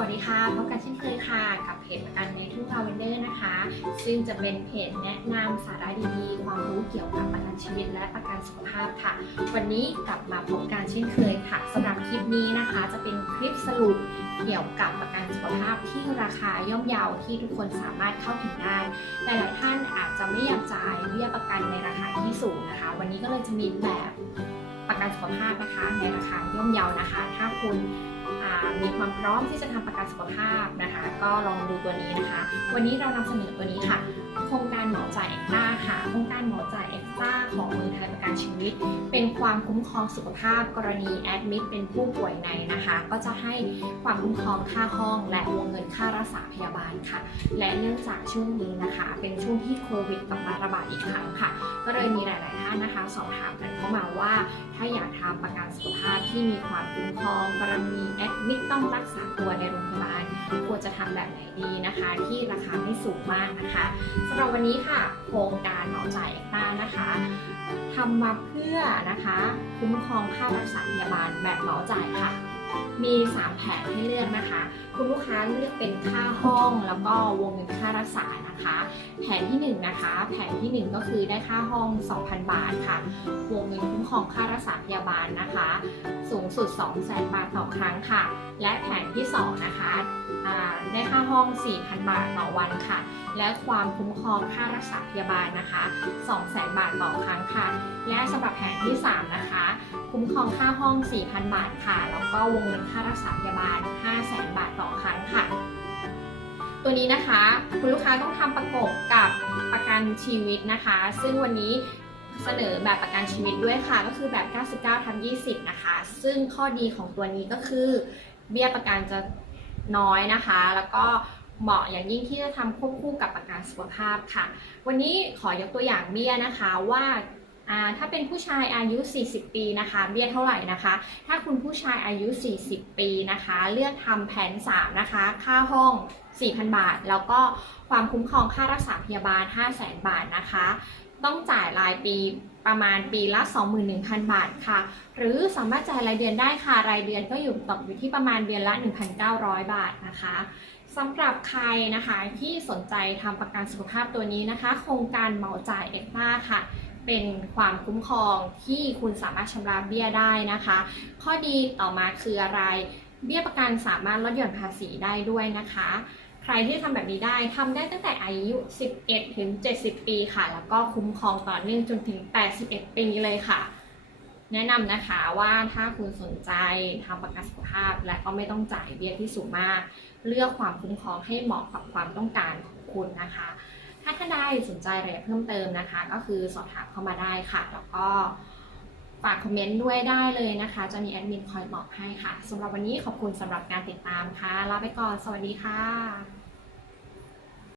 วัสดีค่ะพบกันเช่นเคยค่ะ กับเพจประกันเมทุกลาเวนเดอร์นะคะ ซึ่งจะเป็นเพจแนะนำสาระดีๆ ความรู้เกี่ยวกับประกันชีวิตและประกันสุขภาพค่ะ วันนี้กลับมาพบกันเช่นเคยค่ะสำหรับคลิปนี้นะคะ จะเป็นคลิปสรุปเกี่ยวกับประกันสุขภาพที่ราคาย่อมเยาที่ทุกคนสามารถเข้าถึงได้หลายๆท่านอาจจะไม่อยากจ่ายเบี้ยประกันในราคาที่สูงนะคะ วันนี้ก็เลยจะมีแบบประกันสุขภาพนะคะ ในราคาย่อมเยานะคะ ถ้าคุณ มีความพร้อมที่จะทำประกันสุขภาพนะคะ ก็ลองดูตัวนี้นะคะ วันนี้เรานำเสนอตัวนี้ค่ะ โครงการหมอจ่ายเอ็กซ์ต้าค่ะ โครงการหมอจ่ายเอ็กซ์ต้าของเมืองไทยประกันชีวิต เป็นความคุ้มครองสุขภาพกรณีแอดมิดเป็นผู้ป่วยในนะคะ ก็จะให้ความคุ้มครองค่าห้อง และวงเงินค่ารักษาพยาบาลค่ะ และเนื่องจากช่วงนี้นะคะ เป็นช่วงที่โควิดกำลังระบาดอีกครั้งค่ะ ก็เลยมีหลาย ๆ ท่านนะคะ สอบถามกันเข้ามาว่า ถ้าอยากทำประกันสุขภาพที่มีความคุ้มครองกรณีแอดมิดต้องรักษาตัวในโรงพยาบาลควรจะทำแบบไหนดีนะคะ ที่ราคาไม่สูงมากนะคะสำหรับวันนี้ค่ะโครงการหมอจ่ายเอกต้านะคะทำมาเพื่อนะคะคุ้มครองค่ารักษาพยาบาลแบบเหมาจ่ายค่ะ มี 3 แผนให้เลือกนะคะ คุณลูกค้าเลือกเป็นค่าห้องแล้วก็วงเงินค่ารักษา นะคะ แผนที่ 1 นะคะ แผนที่ 1 ก็คือได้ค่าห้อง 2,000 บาทค่ะวงเงินคุ้มครองค่ารักษาพยาบาลนะคะ สูงสุด 200,000 บาทต่อครั้งค่ะ และแผนที่ 2 นะคะได้ค่าห้อง 4,000 บาทต่อวันค่ะ และความคุ้มครองค่ารักษาพยาบาลนะคะ 200,000 บาทต่อครั้งค่ะ และสำหรับแผนที่ 3 นะคะ คุ้มครองค่าห้อง 4,000 บาทค่ะ แล้วก็วงเงินค่ารักษาพยาบาล5 ตัวนี้นะคะ คุณลูกค้าต้องทำประกบกับประกันชีวิตนะคะ ซึ่งวันนี้เสนอแบบประกันชีวิตด้วยค่ะ ก็คือแบบ 99ทับ20 นะคะ ซึ่งข้อดีของตัวนี้ก็คือ เบี้ยประกันจะน้อยนะคะ แล้วก็เหมาะอย่างยิ่งที่จะทำควบคู่กับประกันสุขภาพค่ะ วันนี้ขอยกตัวอย่างเบี้ยนะคะว่า ถ้าเป็นผู้ชายอายุ 40 ปีนะคะเบี้ยเท่าไหร่นะคะ ถ้าคุณผู้ชายอายุ 40 ปีนะคะ เลือกทำแผน 3 นะคะ ค่าห้อง 4,000 บาท แล้วก็ความคุ้มครองค่ารักษาพยาบาล 500,000 บาทนะคะ ต้องจ่ายรายปีประมาณปีละ 21,000 บาทค่ะ หรือสามารถจ่ายรายเดือนได้ค่ะ รายเดือนก็อยู่ตกอยู่ที่ประมาณเดือนละ 1,900 บาทนะคะสำหรับใครนะคะที่สนใจทำประกันสุขภาพตัวนี้นะคะ โครงการเหมาจ่ายเอ็กต้าค่ะ เป็นความคุ้มครองที่คุณสามารถชำระเบี้ยได้นะคะ ข้อดีต่อมาคืออะไร เบี้ยประกันสามารถลดหย่อนภาษีได้ด้วยนะคะ ใครที่ทำแบบนี้ได้ทำได้ตั้งแต่อายุ 11 ถึง 70 ปีค่ะ แล้วก็คุ้มครองต่อเนื่องจนถึง 81 ปีเลยค่ะแนะนำนะคะว่าถ้าคุณสนใจทำประกันสุขภาพ และก็ไม่ต้องจ่ายเบี้ยที่สูงมาก เลือกความคุ้มครองให้เหมาะกับความต้องการของคุณนะคะ ถ้าท่านใดสนใจอะไรเพิ่มเติมนะคะ ก็คือสอบถามเข้ามาได้ค่ะ แล้วก็ฝากคอมเมนต์ด้วยได้เลยนะคะ จะมีแอดมินคอยบอกให้ค่ะสำหรับวันนี้ขอบคุณสำหรับการติดตามค่ะลาไปก่อน สวัสดีค่ะ